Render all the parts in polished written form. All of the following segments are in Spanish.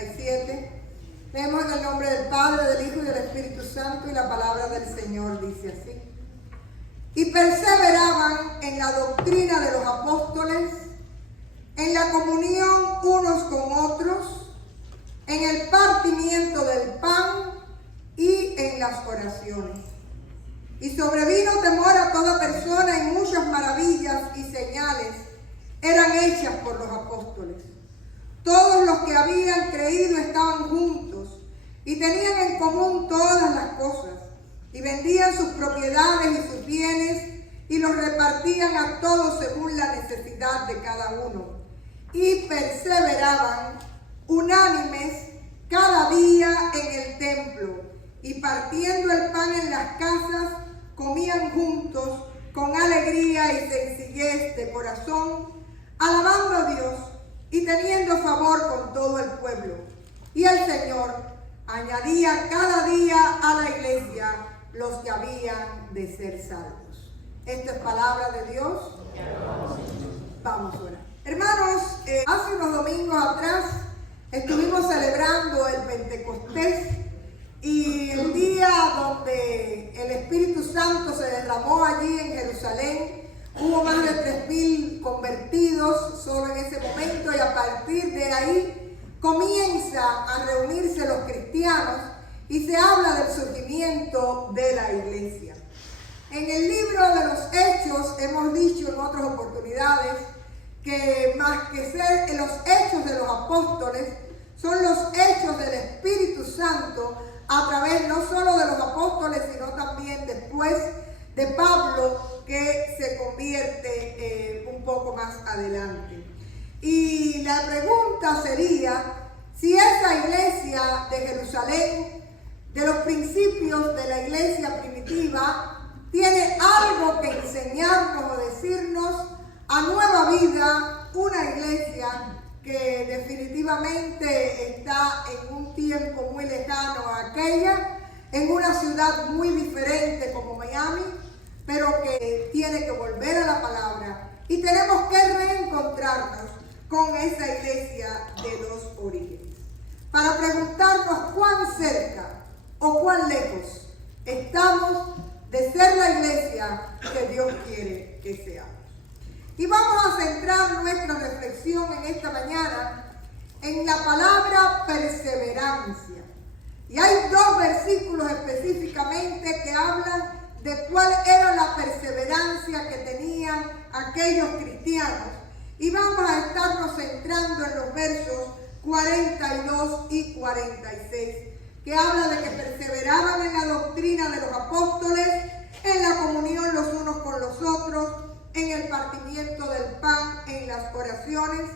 47. Leemos en el nombre del Padre, del Hijo y del Espíritu Santo, y la palabra del Señor dice así. Y perseveraban en la doctrina de los apóstoles, en la comunión unos con otros, en el partimiento del pan y en las oraciones. Y sobrevino temor a toda persona, y muchas maravillas y señales eran hechas por los apóstoles. Todos los que habían creído estaban juntos y tenían en común todas las cosas, y vendían sus propiedades y sus bienes y los repartían a todos según la necesidad de cada uno. Y perseveraban unánimes cada día en el templo, y partiendo el pan en las casas, comían juntos con alegría y sencillez de corazón, alabando a Dios y teniendo favor con todo el pueblo. Y el Señor añadía cada día a la iglesia los que habían de ser salvos. Esta es palabra de Dios. Vamos a orar. Hermanos, hace unos domingos atrás estuvimos celebrando el Pentecostés, y el día donde el Espíritu Santo se derramó allí en Jerusalén, hubo más de 3,000 convertidos solo en ese momento, y a partir de ahí comienza a reunirse los cristianos y se habla del surgimiento de la iglesia. En el libro de los Hechos hemos dicho en otras oportunidades que más que ser los hechos de los apóstoles, son los hechos del Espíritu Santo a través no solo de los apóstoles, sino también después de Pablo, que se convierte un poco más adelante. Y la pregunta sería si esa iglesia de Jerusalén, de los principios de la iglesia primitiva, tiene algo que enseñarnos o decirnos a Nueva Vida, una iglesia que definitivamente está en un tiempo muy lejano a aquella, en una ciudad muy diferente como Miami, pero que tiene que volver a la palabra, y tenemos que reencontrarnos con esa iglesia de los orígenes, para preguntarnos cuán cerca o cuán lejos estamos de ser la iglesia que Dios quiere que seamos. Y vamos a centrar nuestra reflexión en esta mañana en la palabra perseverancia. Y hay 2 versículos específicamente que hablan de cuál era la perseverancia que tenían aquellos cristianos. Y vamos a estarnos centrando en los versos 42 y 46, que habla de que perseveraban en la doctrina de los apóstoles, en la comunión los unos con los otros, en el partimiento del pan, en las oraciones.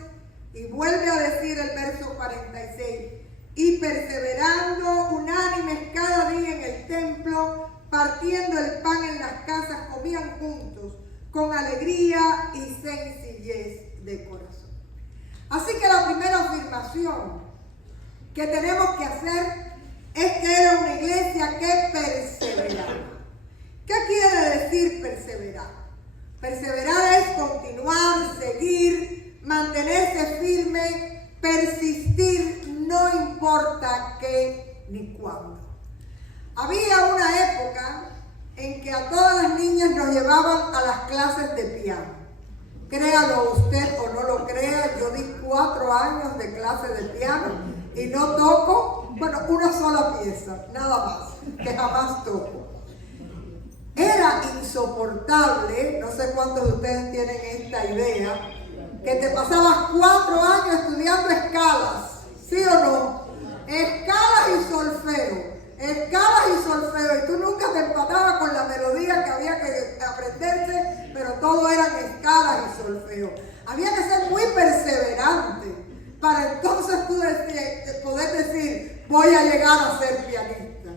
Y vuelve a decir el verso 46, y perseverando unánimes cada día en el templo, partiendo el pan en las casas, comían juntos con alegría y sencillez de corazón. Así que la primera afirmación que tenemos que hacer es que era una iglesia que perseveraba. ¿Qué quiere decir perseverar? Perseverar es continuar, seguir, mantenerse firme, persistir, no importa qué ni cuándo. Había una época en que a todas las niñas nos llevaban a las clases de piano. Créalo usted o no lo crea, yo di 4 años de clase de piano y no toco, una sola pieza, nada más, que jamás toco. Era insoportable, no sé cuántos de ustedes tienen esta idea, que te pasabas 4 años estudiando escalas, ¿sí o no? Escalas y solfeo, y tú nunca te empatabas con la melodía que había que aprenderse, pero todo eran escalas y solfeo. Había que ser muy perseverante para entonces tú poder decir, voy a llegar a ser pianista.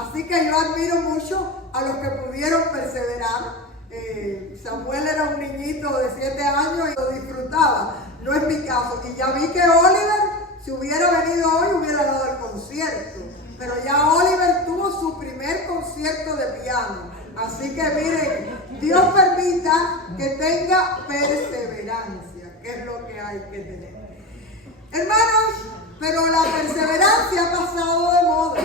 Así que yo admiro mucho a los que pudieron perseverar. Samuel era un niñito de 7 años y lo disfrutaba. No es mi caso. Y ya vi que Oliver, si hubiera venido hoy, hubiera dado el concierto. Pero ya Oliver tuvo su primer concierto de piano. Así que miren, Dios permita que tenga perseverancia, que es lo que hay que tener. Hermanos, Pero la perseverancia ha pasado de moda.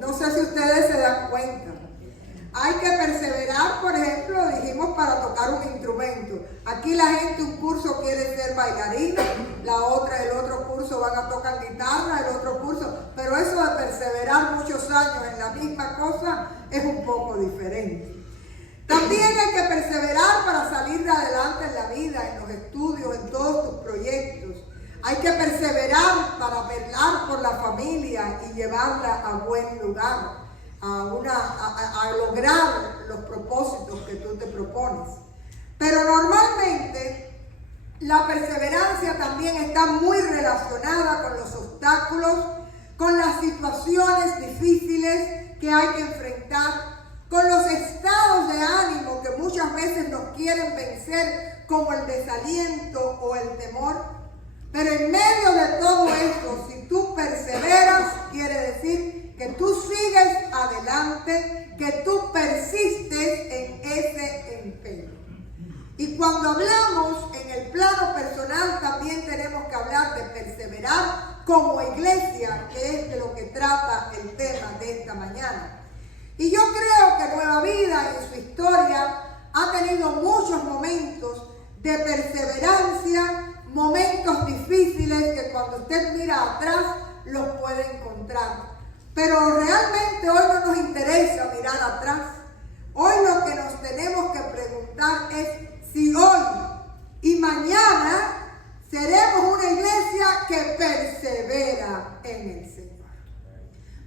No sé si ustedes se dan cuenta. Hay que perseverar, por ejemplo, dijimos, para tocar un instrumento. Aquí la gente un curso quiere ser bailarina, el otro curso van a tocar guitarra, el otro curso. Pero eso de perseverar muchos años en la misma cosa es un poco diferente. También hay que perseverar para salir de adelante en la vida, en los estudios, en todos tus proyectos. Hay que perseverar para velar por la familia y llevarla a buen lugar, a lograr los propósitos que tú te propones. Pero normalmente la perseverancia también está muy relacionada con los obstáculos, con las situaciones difíciles que hay que enfrentar, con los estados de ánimo que muchas veces nos quieren vencer, como el desaliento o el temor. Pero en medio de todo esto, si tú perseveras, quiere decir que tú sigues adelante, que tú persistes en ese empeño. Y cuando hablamos en el plano personal, también tenemos que hablar de perseverar como iglesia, que es de lo que trata el tema de esta mañana. Y yo creo que Nueva Vida en su historia ha tenido muchos momentos de perseverancia, momentos difíciles que cuando usted mira atrás los puede encontrar. Pero realmente hoy no nos interesa mirar atrás. Hoy lo que nos tenemos que preguntar es si hoy y mañana seremos una iglesia que persevera en el Señor.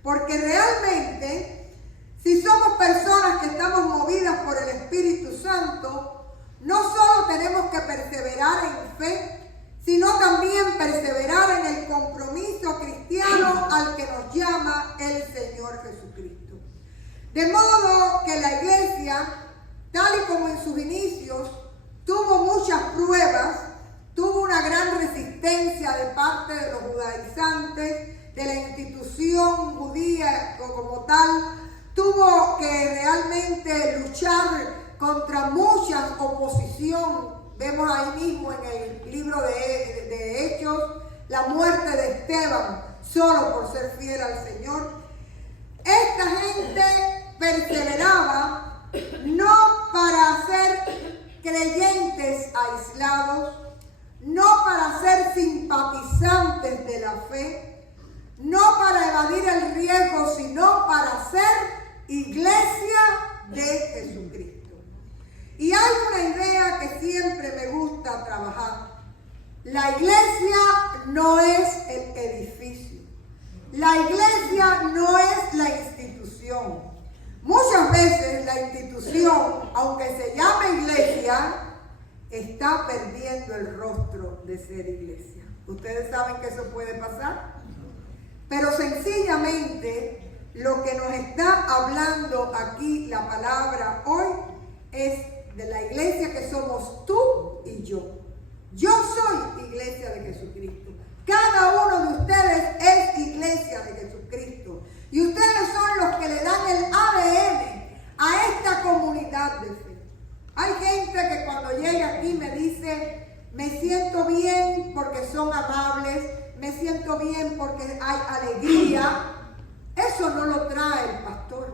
Porque realmente, si somos personas que estamos movidas por el Espíritu Santo, no solo tenemos que perseverar en fe, sino también perseverar en el compromiso cristiano al que nos llama el Señor Jesucristo. De modo que la iglesia, tal y como en sus inicios, tuvo muchas pruebas, tuvo una gran resistencia de parte de los judaizantes, de la institución judía como tal, tuvo que realmente luchar contra mucha oposición. Vemos ahí mismo en el libro de Hechos la muerte de Esteban, solo por ser fiel al Señor. Esta gente perseveraba no para ser creyentes aislados, no para ser simpatizantes de la fe, no para evadir el riesgo, sino para ser iglesia de Jesucristo. Y hay una idea que siempre me gusta trabajar. La iglesia no es el edificio. La iglesia no es la institución. Muchas veces la institución, aunque se llame iglesia, está perdiendo el rostro de ser iglesia. ¿Ustedes saben que eso puede pasar? Pero sencillamente lo que nos está hablando aquí la palabra hoy es de la iglesia que somos tú y yo. Yo soy iglesia de Jesucristo. Cada uno de ustedes es iglesia de Jesucristo. Y ustedes son los que le dan el ADN a esta comunidad de fe. Hay gente que cuando llega aquí me dice, me siento bien porque son amables, me siento bien porque hay alegría. Eso no lo trae el pastor,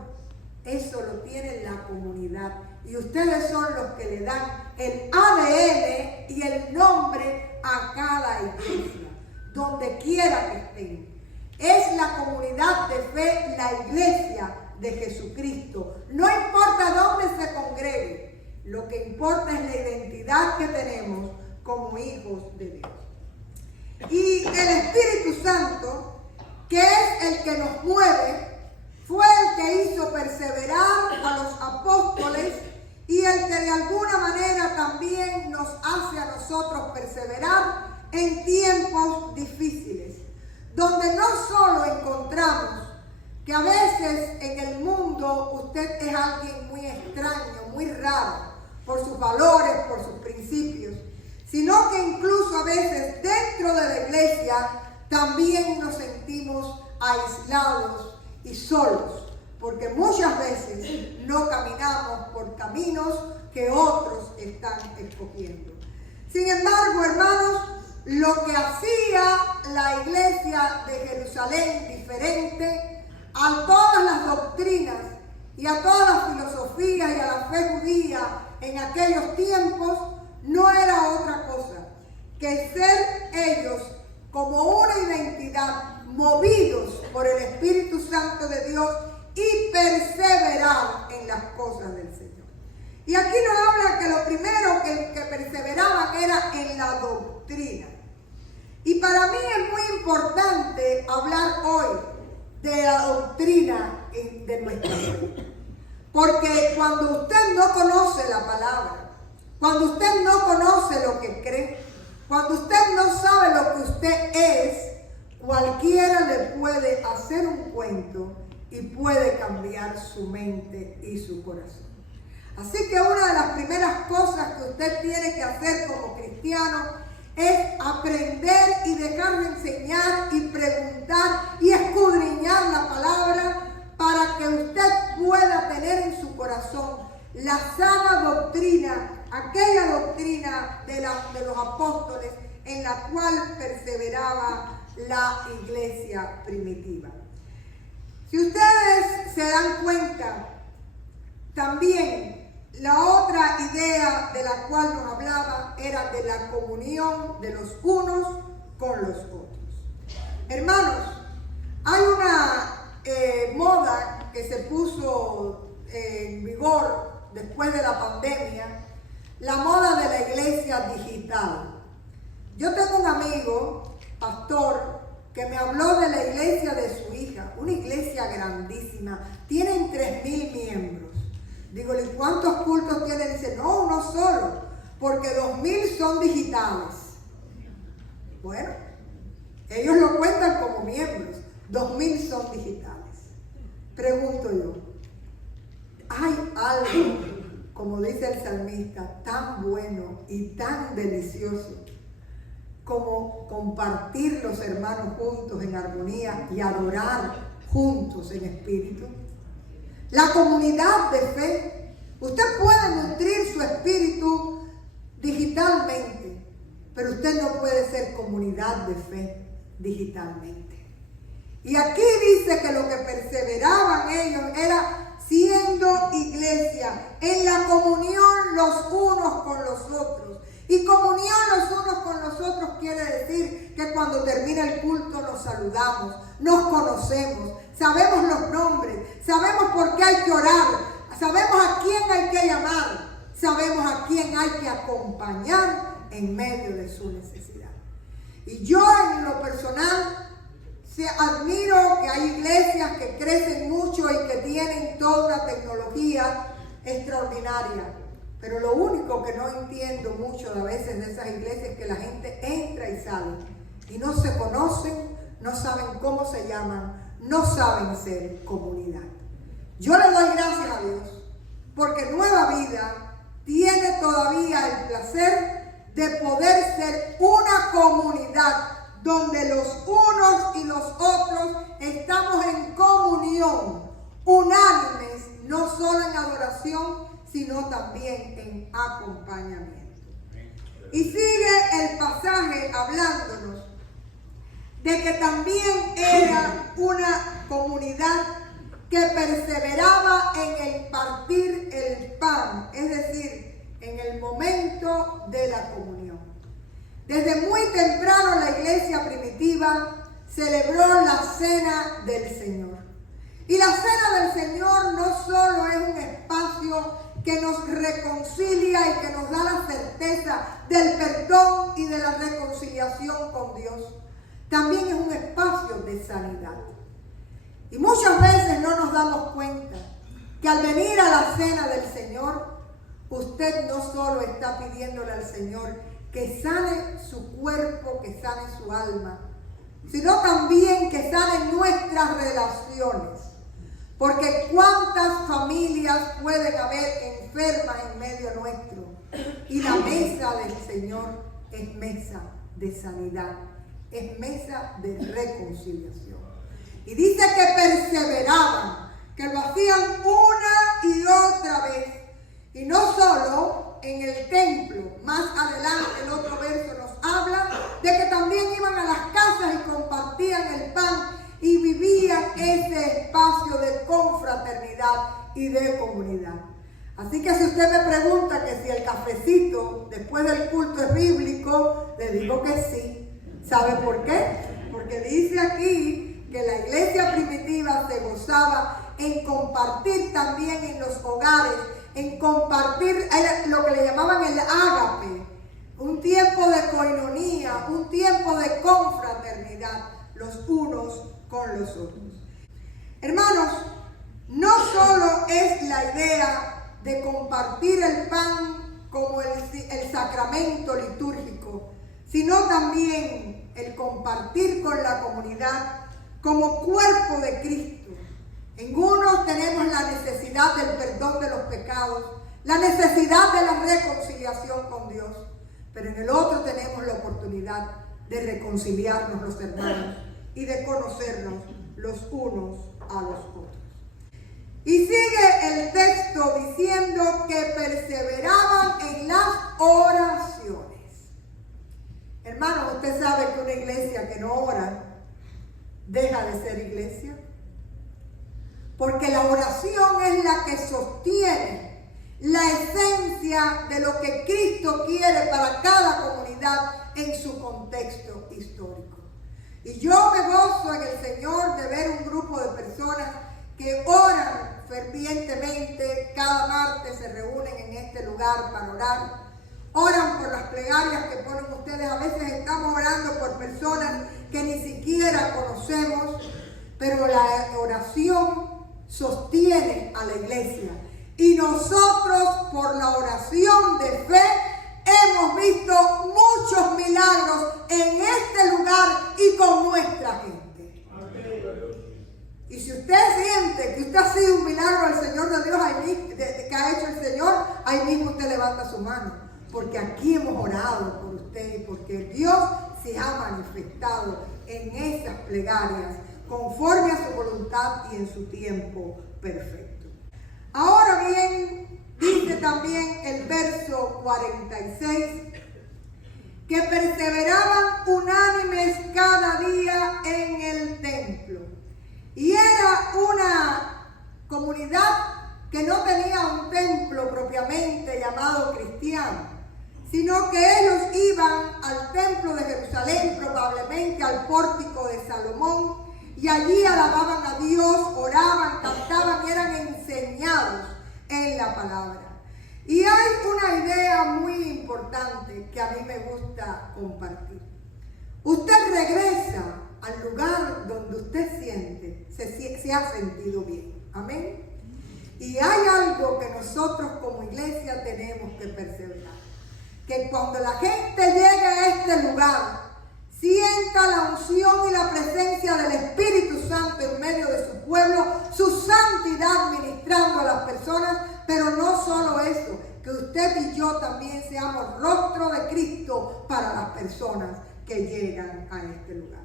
eso lo tiene la comunidad. Y ustedes son los que le dan el ADN y el nombre a cada iglesia, donde quiera que estén. Es la comunidad de fe, la iglesia de Jesucristo. No importa dónde se congregue, lo que importa es la identidad que tenemos como hijos de Dios. Y el Espíritu Santo, que es el que nos mueve, fue el que hizo perseverar a los apóstoles y el que de alguna manera también nos hace a nosotros perseverar en tiempos difíciles, donde no solo encontramos que a veces en el mundo usted es alguien muy extraño, muy raro, por sus valores, por sus principios, sino que incluso a veces dentro de la iglesia también nos sentimos aislados y solos, porque muchas veces no caminamos por caminos que otros están escogiendo. Sin embargo, hermanos, lo que hacía la iglesia de Jerusalén diferente a todas las doctrinas y a todas las filosofías y a la fe judía en aquellos tiempos, no era otra cosa que ser ellos como una identidad, movidos por el Espíritu Santo de Dios y perseverar en las cosas del Señor. Y aquí nos habla que lo primero que perseveraban era en la doctrina. Y para mí es muy importante hablar hoy de la doctrina de nuestra fe. Porque cuando usted no conoce la palabra, cuando usted no conoce lo que cree, cuando usted no sabe lo que usted es, cualquiera le puede hacer un cuento y puede cambiar su mente y su corazón. Así que una de las primeras cosas que usted tiene que hacer como cristiano es aprender y dejar de enseñar y preguntar y escudriñar la palabra para que usted pueda tener en su corazón la sana doctrina, aquella doctrina de los apóstoles en la cual perseveraba la iglesia primitiva. Si ustedes se dan cuenta, también la otra idea de la cual nos hablaba era de la comunión de los unos con los otros. Hermanos, hay una moda que se puso en vigor después de la pandemia, la moda de la iglesia digital. Yo tengo un amigo, pastor, que me habló de la iglesia de su hija, una iglesia grandísima, tienen 3,000 miembros. Digo, ¿y cuántos cultos tienen? Dice, no, uno solo, porque 2,000 son digitales. Bueno, ellos lo cuentan como miembros, 2,000 son digitales. Pregunto yo, ¿hay algo, como dice el salmista, tan bueno y tan delicioso como compartir los hermanos juntos en armonía y adorar juntos en espíritu? La comunidad de fe. Usted puede nutrir su espíritu digitalmente, pero usted no puede ser comunidad de fe digitalmente. Y aquí dice que lo que perseveraban ellos era siendo iglesia, en la comunión los unos con los otros. Y comunión los unos con los otros quiere decir que cuando termina el culto nos saludamos, nos conocemos, sabemos los nombres, sabemos por qué hay que orar, sabemos a quién hay que llamar, sabemos a quién hay que acompañar en medio de su necesidad. Y yo en lo personal admiro que hay iglesias que crecen mucho y que tienen toda una tecnología extraordinaria. Pero lo único que no entiendo mucho a veces de esas iglesias es que la gente entra y sale y no se conocen, no saben cómo se llaman, no saben ser comunidad. Yo le doy gracias a Dios porque Nueva Vida tiene todavía el placer de poder ser una comunidad donde los unos y los otros estamos en comunión, unánimes, no solo en adoración, sino también en acompañamiento. Y sigue el pasaje hablándonos de que también era una comunidad que perseveraba en el partir el pan, es decir, en el momento de la comunión. Desde muy temprano la iglesia primitiva celebró la cena del Señor. Y la cena del Señor no solo es un espacio que nos reconcilia y que nos da la certeza del perdón y de la reconciliación con Dios. También es un espacio de sanidad. Y muchas veces no nos damos cuenta que al venir a la cena del Señor, usted no solo está pidiéndole al Señor que sane su cuerpo, que sane su alma, sino también que sane nuestras relaciones. Porque cuántas familias pueden haber enfermas en medio nuestro. Y la mesa del Señor es mesa de sanidad, es mesa de reconciliación. Y dice que perseveraban, que lo hacían una y otra vez. Y no solo en el templo, más adelante el otro verso nos habla de que también iban a las casas y compartían el pan y vivían ese espacio de confraternidad y de comunidad. Así que si usted me pregunta que si el cafecito después del culto es bíblico, le digo que sí. ¿Sabe por qué? Porque dice aquí que la iglesia primitiva se gozaba en compartir también en los hogares, en compartir lo que le llamaban el ágape, un tiempo de coinonía, un tiempo de confraternidad, los unos con los otros. Hermanos, no solo es la idea de compartir el pan como el sacramento litúrgico, sino también el compartir con la comunidad como cuerpo de Cristo. En uno tenemos la necesidad del perdón de los pecados, la necesidad de la reconciliación con Dios, pero en el otro tenemos la oportunidad de reconciliarnos los hermanos y de conocernos los unos a los otros. Y sigue el texto diciendo que perseveraban en las oraciones. Hermano, usted sabe que una iglesia que no ora deja de ser iglesia. Porque la oración es la que sostiene la esencia de lo que Cristo quiere para cada comunidad en su contexto histórico. Y yo me gozo en el Señor de ver un grupo de personas que oran fervientemente. Cada martes se reúnen en este lugar para orar. Oran por las plegarias que ponen ustedes. A veces estamos orando por personas que ni siquiera conocemos, pero la oración sostiene a la iglesia. Y nosotros, por la oración de fe, hemos visto muchos milagros en este lugar y con nuestra gente. Y si usted siente que usted ha sido un milagro del Señor de Dios, que ha hecho el Señor, ahí mismo usted levanta su mano. Porque aquí hemos orado por usted y porque Dios se ha manifestado en esas plegarias conforme a su voluntad y en su tiempo perfecto. Ahora bien, dice también el verso 46, que perseveraban unánimes cada día en el templo. Y era una comunidad que no tenía un templo propiamente llamado cristiano, sino que ellos iban al templo de Jerusalén, probablemente al pórtico de Salomón, y allí alababan a Dios, oraban, cantaban y eran enseñados en la palabra. Y hay una idea muy importante que a mí me gusta compartir. Usted regresa al lugar donde usted siente, se ha sentido bien. Amén. Y hay algo que nosotros como iglesia tenemos que perseverar. Que cuando la gente llegue a este lugar, sienta la unción y la presencia del Espíritu Santo en medio de su pueblo, su santidad ministrando a las personas, pero no solo eso, que usted y yo también seamos rostro de Cristo para las personas que llegan a este lugar.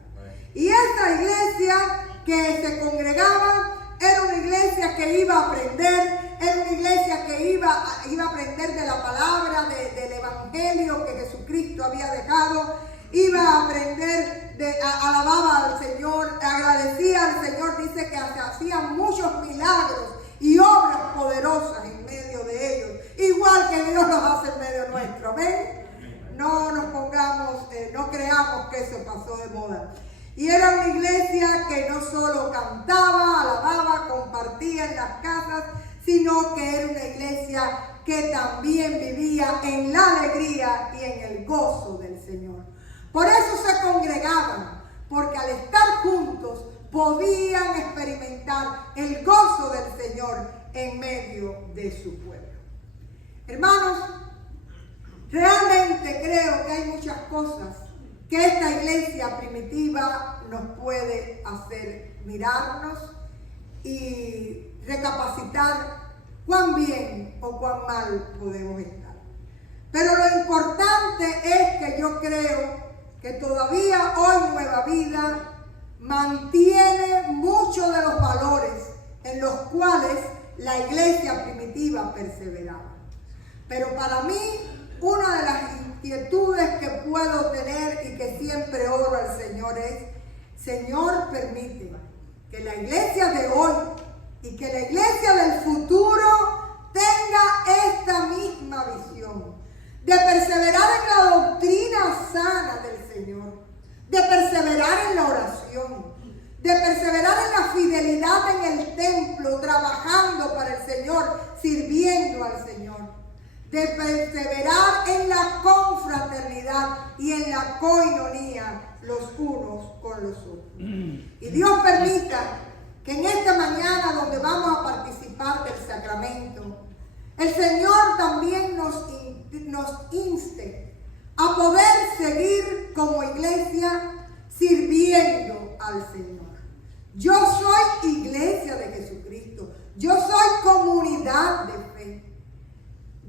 Y esta iglesia que se congregaba era una iglesia que iba a aprender, era una iglesia que iba a aprender de la palabra, del evangelio que Jesucristo había dejado, iba a aprender, alababa al Señor, agradecía al Señor, dice que hacían muchos milagros y obras poderosas en medio de ellos, igual que Dios los hace en medio nuestro. ¿Ven? No nos pongamos, no creamos que eso pasó de moda. Y era una iglesia que no solo cantaba, alababa, compartía en las casas, sino que era una iglesia que también vivía en la alegría y en el gozo del Señor. Por eso se congregaban, porque al estar juntos podían experimentar el gozo del Señor en medio de su pueblo. Hermanos, realmente creo que hay muchas cosas que esta iglesia primitiva nos puede hacer mirarnos y recapacitar cuán bien o cuán mal podemos estar. Pero lo importante es que yo creo que todavía hoy Nueva Vida mantiene muchos de los valores en los cuales la iglesia primitiva perseveraba. Pero para mí, una de las inquietudes que puedo tener y que siempre oro al Señor es: Señor, permite que la iglesia de hoy y que la iglesia del futuro tenga esta misma visión de perseverar en la doctrina sana del Señor, de perseverar en la oración, de perseverar en la fidelidad en el templo, trabajando para el Señor, sirviendo al Señor, de perseverar en la confraternidad y en la coinonía los unos con los otros. Y Dios permita que en esta mañana donde vamos a participar del sacramento, el Señor también nos inste a poder seguir como iglesia sirviendo al Señor. Yo soy iglesia de Jesucristo. Yo soy comunidad de fe.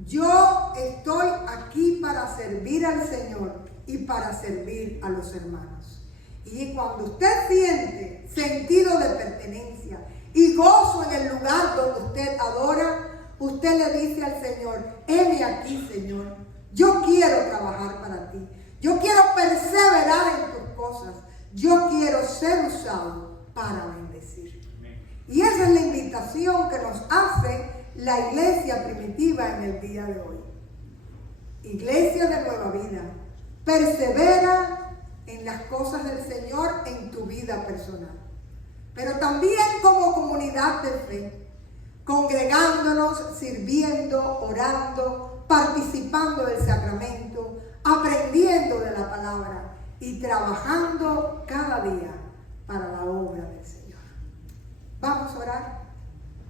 Yo estoy aquí para servir al Señor y para servir a los hermanos. Y cuando usted siente sentido de pertenencia y gozo en el lugar donde usted adora, usted le dice al Señor: heme aquí, Señor. Yo quiero trabajar para ti. Yo quiero perseverar en tus cosas. Yo quiero ser usado para bendecir. Y esa es la invitación que nos hace la iglesia primitiva en el día de hoy. Iglesia de Nueva Vida, persevera en las cosas del Señor en tu vida personal, pero también como comunidad de fe, congregándonos, sirviendo, orando, participando del sacramento, aprendiendo de la palabra y trabajando cada día para la obra del Señor. Vamos a orar.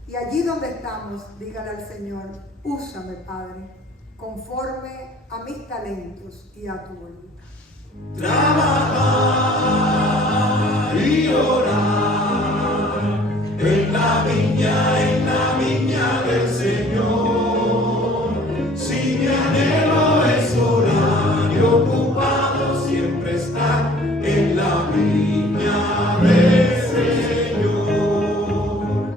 Y allí donde estamos, dígale al Señor: úsame, Padre, conforme a mis talentos y a tu voluntad. Trabajar y orar en la viña